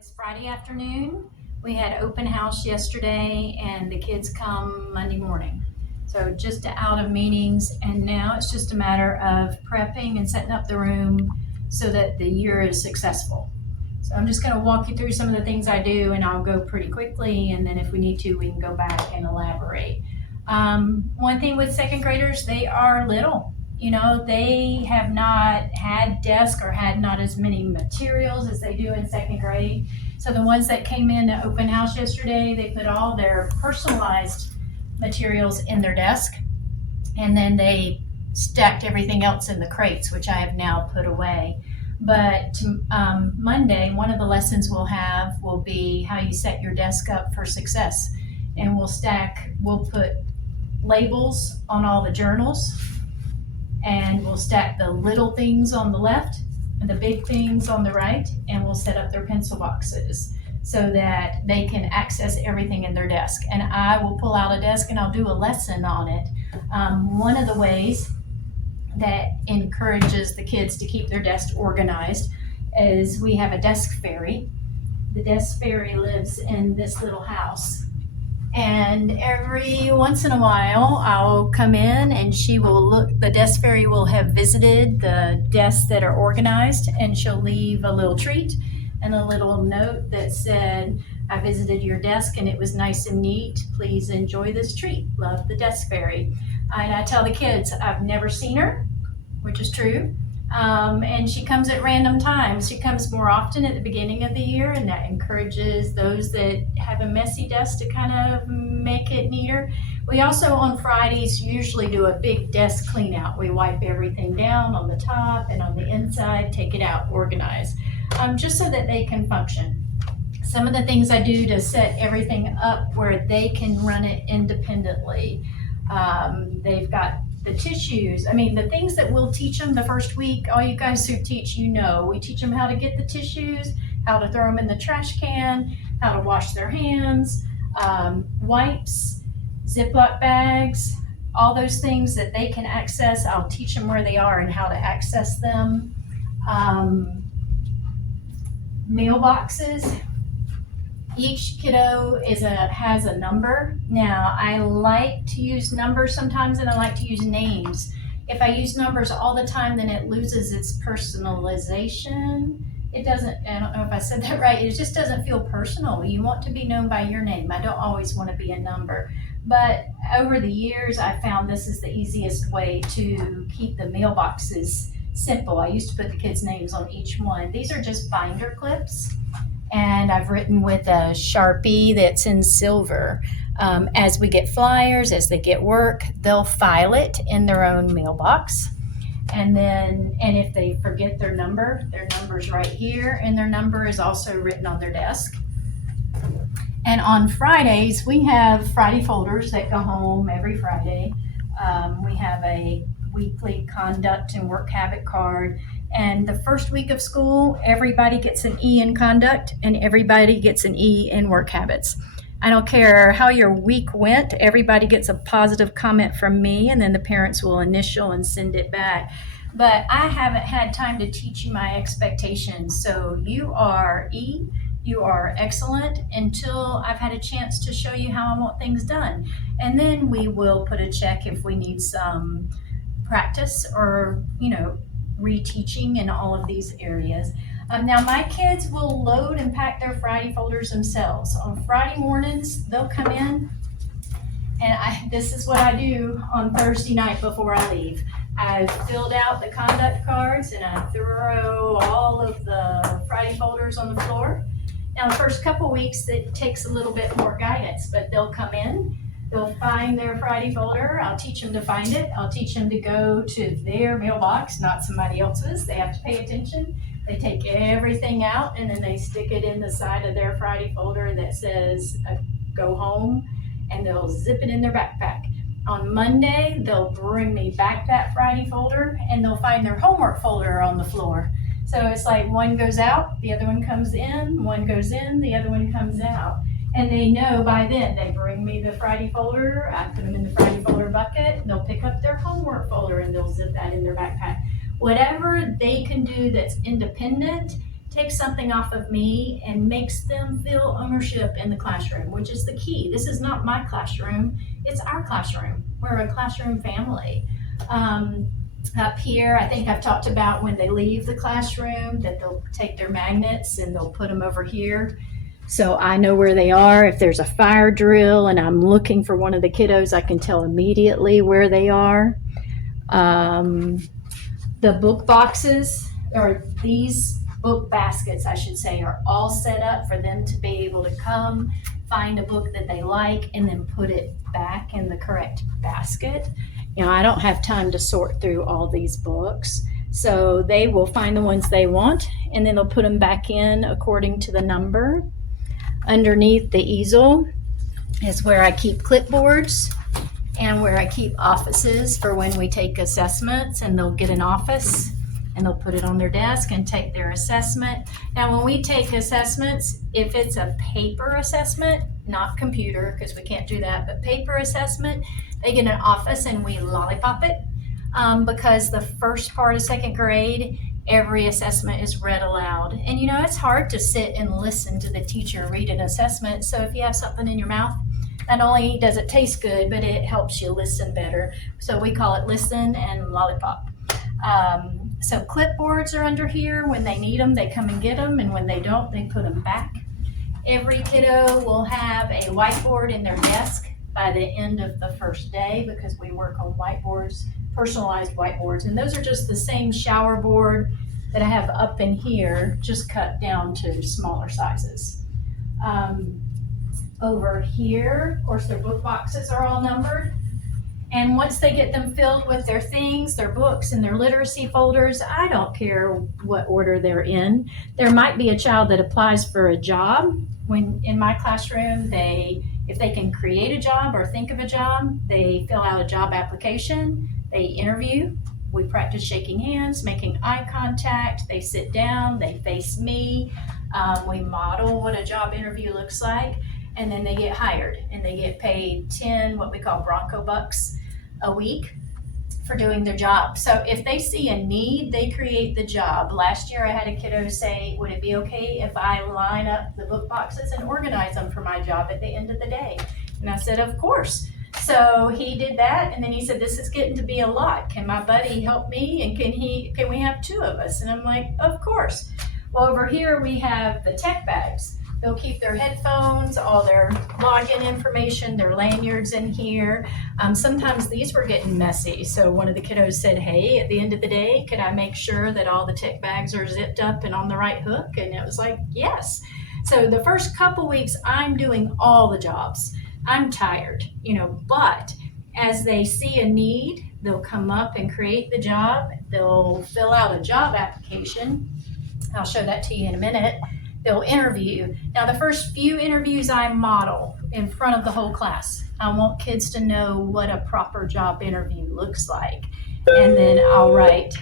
It's Friday afternoon. We had open house yesterday and the kids come Monday morning. So just out of meetings, and now it's just a matter of prepping and setting up the room so that the year is successful. So I'm just going to walk you through some of the things I do, and I'll go pretty quickly, and then if we need to, we can go back and elaborate. One thing with second graders, they are little. They have not had desk or had not as many materials as they do in second grade. So the ones that came in to open house yesterday, they put all their personalized materials in their desk, and then they stacked everything else in the crates, which I have now put away. But Monday, one of the lessons we'll have will be how you set your desk up for success. And we'll put labels on all the journals, and we'll stack the little things on the left and the big things on the right, and we'll set up their pencil boxes so that they can access everything in their desk. And I will pull out a desk and I'll do a lesson on it. One of the ways that encourages the kids to keep their desk organized is we have a desk fairy. The desk fairy lives in this little house. And every once in a while, I'll come in and the desk fairy will have visited the desks that are organized, and she'll leave a little treat and a little note that said, I visited your desk and it was nice and neat. Please enjoy this treat. Love, the desk fairy. And I tell the kids, I've never seen her, which is true. And she comes at random times. She comes more often at the beginning of the year, and that encourages those that have a messy desk to kind of make it neater. We also on Fridays usually do a big desk clean out. We wipe everything down on the top and on the inside, take it out, organize, just so that they can function. Some of the things I do to set everything up where they can run it independently. They've got the tissues, the things that we'll teach them the first week. All you guys who teach, we teach them how to get the tissues, how to throw them in the trash can, how to wash their hands, wipes, Ziploc bags, all those things that they can access. I'll teach them where they are and how to access them. Mailboxes. Each kiddo has a number. Now, I like to use numbers sometimes, and I like to use names. If I use numbers all the time, then it loses its personalization. I don't know if I said that right. It just doesn't feel personal. You want to be known by your name. I don't always want to be a number. But over the years, I found this is the easiest way to keep the mailboxes simple. I used to put the kids' names on each one. These are just binder clips. And I've written with a Sharpie that's in silver. As we get flyers, as they get work, they'll file it in their own mailbox. And if they forget their number's right here, and their number is also written on their desk. And on Fridays, we have Friday folders that go home every Friday. We have a weekly conduct and work habit card. And the first week of school, everybody gets an E in conduct and everybody gets an E in work habits. I don't care how your week went, everybody gets a positive comment from me, and then the parents will initial and send it back. But I haven't had time to teach you my expectations. So you are E, you are excellent, until I've had a chance to show you how I want things done. And then we will put a check if we need some practice or, reteaching in all of these areas. Now my kids will load and pack their Friday folders themselves. On Friday mornings, they'll come in, and this is what I do on Thursday night before I leave. I filled out the conduct cards and I throw all of the Friday folders on the floor. Now the first couple weeks, it takes a little bit more guidance, but they'll come in, they'll find their Friday folder. I'll teach them to find it. I'll teach them to go to their mailbox, not somebody else's. They have to pay attention. They take everything out, and then they stick it in the side of their Friday folder that says go home, and they'll zip it in their backpack. On Monday, they'll bring me back that Friday folder, and they'll find their homework folder on the floor. So it's like one goes out, the other one comes in, one goes in, the other one comes out. And they know by then, they bring me the Friday folder, I put them in the Friday folder bucket, they'll pick up their homework folder and they'll zip that in their backpack. Whatever they can do that's independent takes something off of me and makes them feel ownership in the classroom, which is the key. This is not my classroom, it's our classroom. We're a classroom family. Up here, I think I've talked about when they leave the classroom that they'll take their magnets and they'll put them over here. So I know where they are. If there's a fire drill and I'm looking for one of the kiddos, I can tell immediately where they are. The book boxes, or these book baskets, I should say, are all set up for them to be able to come, find a book that they like, and then put it back in the correct basket. You know, I don't have time to sort through all these books. So they will find the ones they want, and then they'll put them back in according to the number. Underneath the easel is where I keep clipboards and where I keep offices for when we take assessments, and they'll get an office and they'll put it on their desk and take their assessment. Now, when we take assessments, if it's a paper assessment, not computer, because we can't do that, but paper assessment, they get an office and we lollipop it, because the first part of second grade, every assessment is read aloud. And you know, it's hard to sit and listen to the teacher read an assessment. So if you have something in your mouth, not only does it taste good, but it helps you listen better. So we call it listen and lollipop. So clipboards are under here. When they need them, they come and get them. And when they don't, they put them back. Every kiddo will have a whiteboard in their desk by the end of the first day, because we work on whiteboards, personalized whiteboards. And those are just the same shower board that I have up in here, just cut down to smaller sizes. Over here, of course, their book boxes are all numbered. And once they get them filled with their things, their books and their literacy folders, I don't care what order they're in. There might be a child that applies for a job. When in my classroom, if they can create a job or think of a job, they fill out a job application, they interview, we practice shaking hands, making eye contact, they sit down, they face me, we model what a job interview looks like, and then they get hired and they get paid 10 what we call Bronco bucks a week for doing their job. So if they see a need, they create the job. Last year I had a kiddo say, would it be okay if I line up the book boxes and organize them for my job at the end of the day? And I said, of course. So he did that, and then he said, this is getting to be a lot. Can my buddy help me? And can we have two of us? And I'm like, of course. Well, over here we have the tech bags. They'll keep their headphones, all their login information, their lanyards in here. Sometimes these were getting messy. So one of the kiddos said, hey, at the end of the day, could I make sure that all the tech bags are zipped up and on the right hook? And it was like, yes. So the first couple weeks, I'm doing all the jobs. I'm tired, but as they see a need, they'll come up and create the job. They'll fill out a job application. I'll show that to you in a minute. They'll interview. Now, the first few interviews I model in front of the whole class. I want kids to know what a proper job interview looks like. And then I'll write.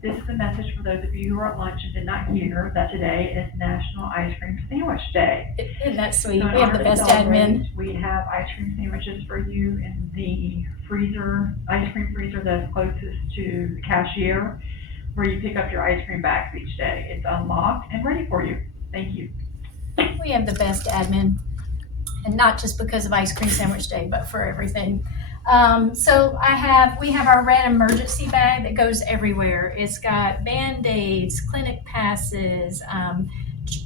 This is a message for those of you who are at lunch and did not hear that today is National Ice Cream Sandwich Day. Isn't that sweet? So we have the best admin. We have ice cream sandwiches for you in the freezer, ice cream freezer that's closest to the cashier, where you pick up your ice cream bags each day. It's unlocked and ready for you. Thank you. We have the best admin, and not just because of Ice Cream Sandwich Day, but for everything. So we have our red emergency bag that goes everywhere. It's got Band-Aids, clinic passes,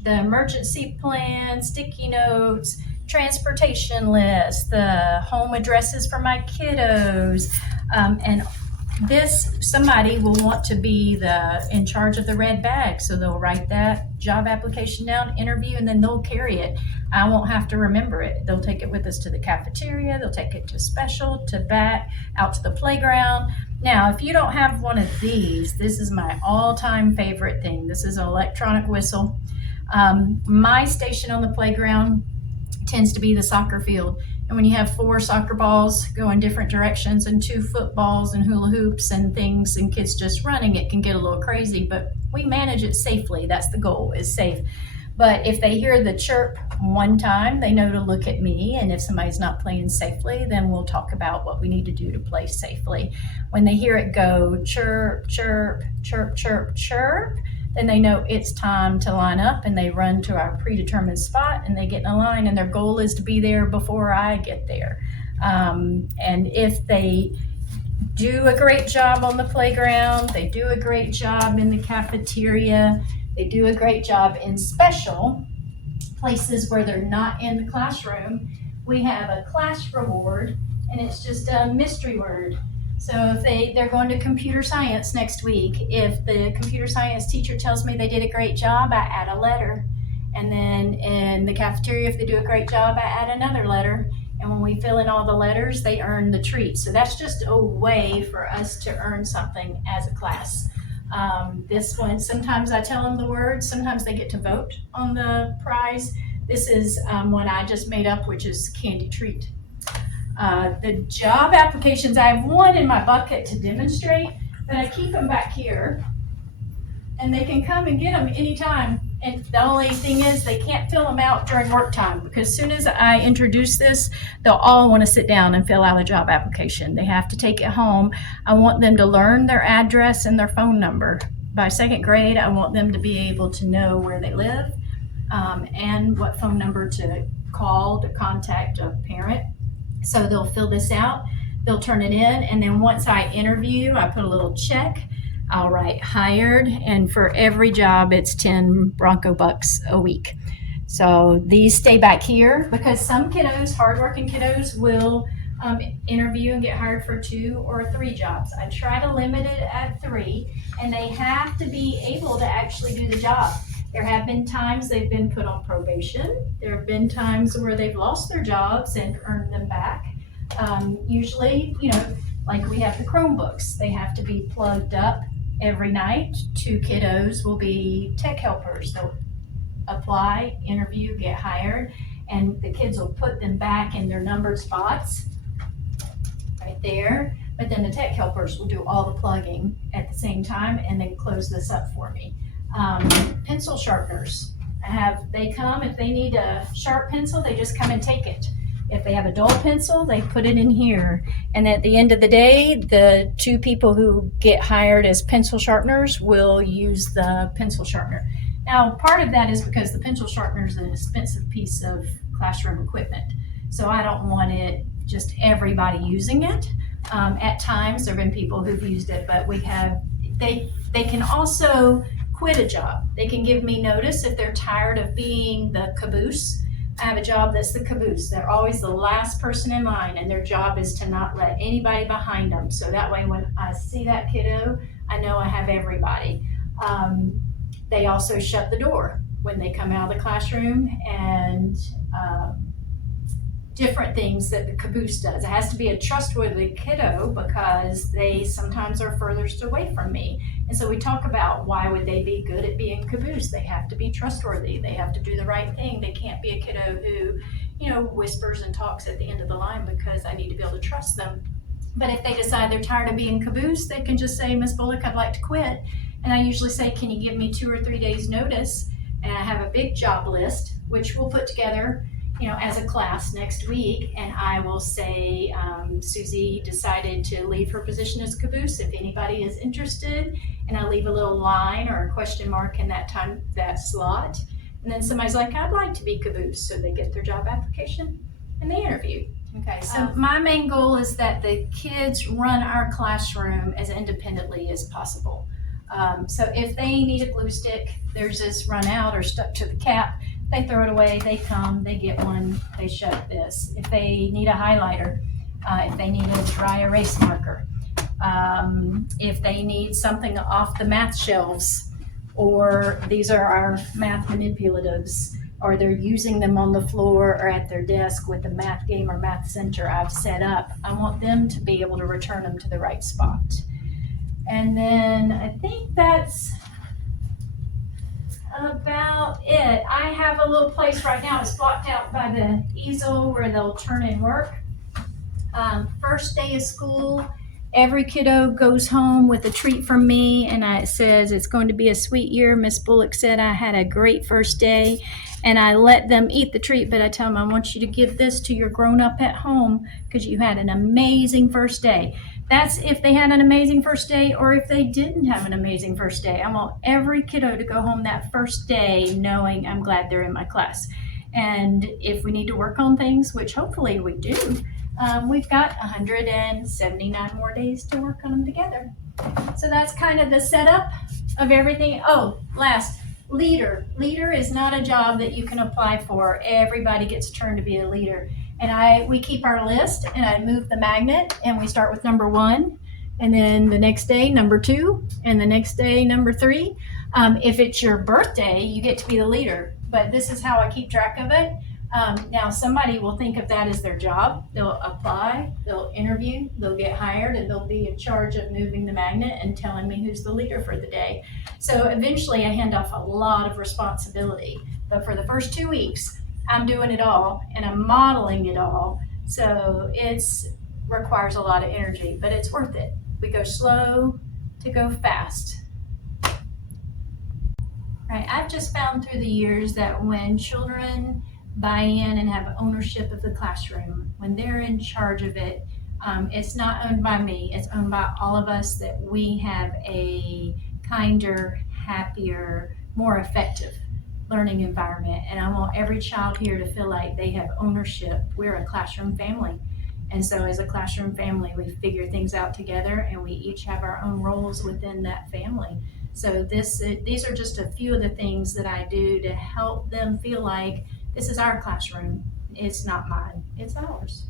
the emergency plan, sticky notes, transportation list, the home addresses for my kiddos, and somebody will want to be in charge of the red bag. So they'll write that job application down, interview, and then they'll carry it. I won't have to remember it. They'll take it with us to the cafeteria. They'll take it to special, to bat, out to the playground. Now, if you don't have one of these, this is my all-time favorite thing. This is an electronic whistle. My station on the playground tends to be the soccer field. And when you have 4 soccer balls going different directions and 2 footballs and hula hoops and things and kids just running, it can get a little crazy, but we manage it safely. That's the goal, is safe. But if they hear the chirp one time, they know to look at me. And if somebody's not playing safely, then we'll talk about what we need to do to play safely. When they hear it go chirp, chirp, chirp, chirp, chirp, then they know it's time to line up, and they run to our predetermined spot and they get in a line, and their goal is to be there before I get there. And if they do a great job on the playground, they do a great job in the cafeteria, they do a great job in special places where they're not in the classroom, we have a class reward, and it's just a mystery word. So if they're going to computer science next week, if the computer science teacher tells me they did a great job, I add a letter. And then in the cafeteria, if they do a great job, I add another letter. And when we fill in all the letters, they earn the treat. So that's just a way for us to earn something as a class. This one, sometimes I tell them the words, sometimes they get to vote on the prize. This is one I just made up, which is candy treat. The job applications, I have one in my bucket to demonstrate, but I keep them back here, and they can come and get them anytime. And the only thing is they can't fill them out during work time, because as soon as I introduce this, they'll all want to sit down and fill out a job application. They have to take it home. I want them to learn their address and their phone number. By second grade, I want them to be able to know where they live, and what phone number to call to contact a parent. So they'll fill this out, they'll turn it in, and then once I interview, I put a little check. I'll write hired, and for every job, it's 10 Bronco bucks a week. So these stay back here, because some kiddos, hardworking kiddos, will interview and get hired for 2 or 3 jobs. I try to limit it at 3, and they have to be able to actually do the job. There have been times they've been put on probation. There have been times where they've lost their jobs and earned them back. Usually, like we have the Chromebooks, they have to be plugged up every night. 2 kiddos will be tech helpers. They'll apply, interview, get hired, and the kids will put them back in their numbered spots right there. But then the tech helpers will do all the plugging at the same time and then close this up for me. Pencil sharpeners. They come, if they need a sharp pencil, they just come and take it. If they have a dull pencil, they put it in here. And at the end of the day, the 2 people who get hired as pencil sharpeners will use the pencil sharpener. Now, part of that is because the pencil sharpener is an expensive piece of classroom equipment. So I don't want it just everybody using it. At times, there have been people who've used it, but they can also quit a job. They can give me notice if they're tired of being the caboose. I have a job that's the caboose. They're always the last person in line, and their job is to not let anybody behind them. So that way, when I see that kiddo, I know I have everybody. They also shut the door when they come out of the classroom, and different things that the caboose does. It has to be a trustworthy kiddo, because they sometimes are furthest away from me. And so we talk about, why would they be good at being caboose? They have to be trustworthy. They have to do the right thing. They can't be a kiddo who, whispers and talks at the end of the line, because I need to be able to trust them. But if they decide they're tired of being caboose, they can just say, Miss Bullock, I'd like to quit. And I usually say, can you give me 2 or 3 days notice? And I have a big job list, which we'll put together as a class next week, and I will say, Susie decided to leave her position as caboose. If anybody is interested, and I leave a little line or a question mark in that slot, and then somebody's like, I'd like to be caboose, so they get their job application and they interview. Okay, so my main goal is that the kids run our classroom as independently as possible. So if they need a glue stick, theirs is run out or stuck to the cap, they throw it away, they come, they get one, they shut this. If they need a highlighter, if they need a dry erase marker, if they need something off the math shelves, or these are our math manipulatives, or they're using them on the floor or at their desk with the math game or math center I've set up, I want them to be able to return them to the right spot. And then I think that's about it. I have a little place right now, it's blocked out by the easel, where they'll turn in work. First day of school, every kiddo goes home with a treat from me, and it says, it's going to be a sweet year. Miss Bullock said I had a great first day, and I let them eat the treat, but I tell them, I want you to give this to your grown-up at home, because you had an amazing first day. That's if they had an amazing first day or if they didn't have an amazing first day. I want every kiddo to go home that first day knowing I'm glad they're in my class. And if we need to work on things, which hopefully we do, we've got 179 more days to work on them together. So that's kind of the setup of everything. Oh, last, leader. Leader is not a job that you can apply for. Everybody gets turned to be a leader. And we keep our list, and I move the magnet, and we start with number 1, and then the next day number 2, and the next day number 3. If it's your birthday, you get to be the leader. But this is how I keep track of it. Now, somebody will think of that as their job. They'll apply, they'll interview, they'll get hired, and they'll be in charge of moving the magnet and telling me who's the leader for the day. So eventually I hand off a lot of responsibility. But for the first 2 weeks, I'm doing it all and I'm modeling it all. So it's requires a lot of energy, but it's worth it. We go slow to go fast. Right, I've just found through the years that when children buy in and have ownership of the classroom, when they're in charge of it, it's not owned by me, it's owned by all of us, that we have a kinder, happier, more effective learning environment. And I want every child here to feel like they have ownership. We're a classroom family. And so as a classroom family, we figure things out together and we each have our own roles within that family. So these are just a few of the things that I do to help them feel like this is our classroom. It's not mine, it's ours.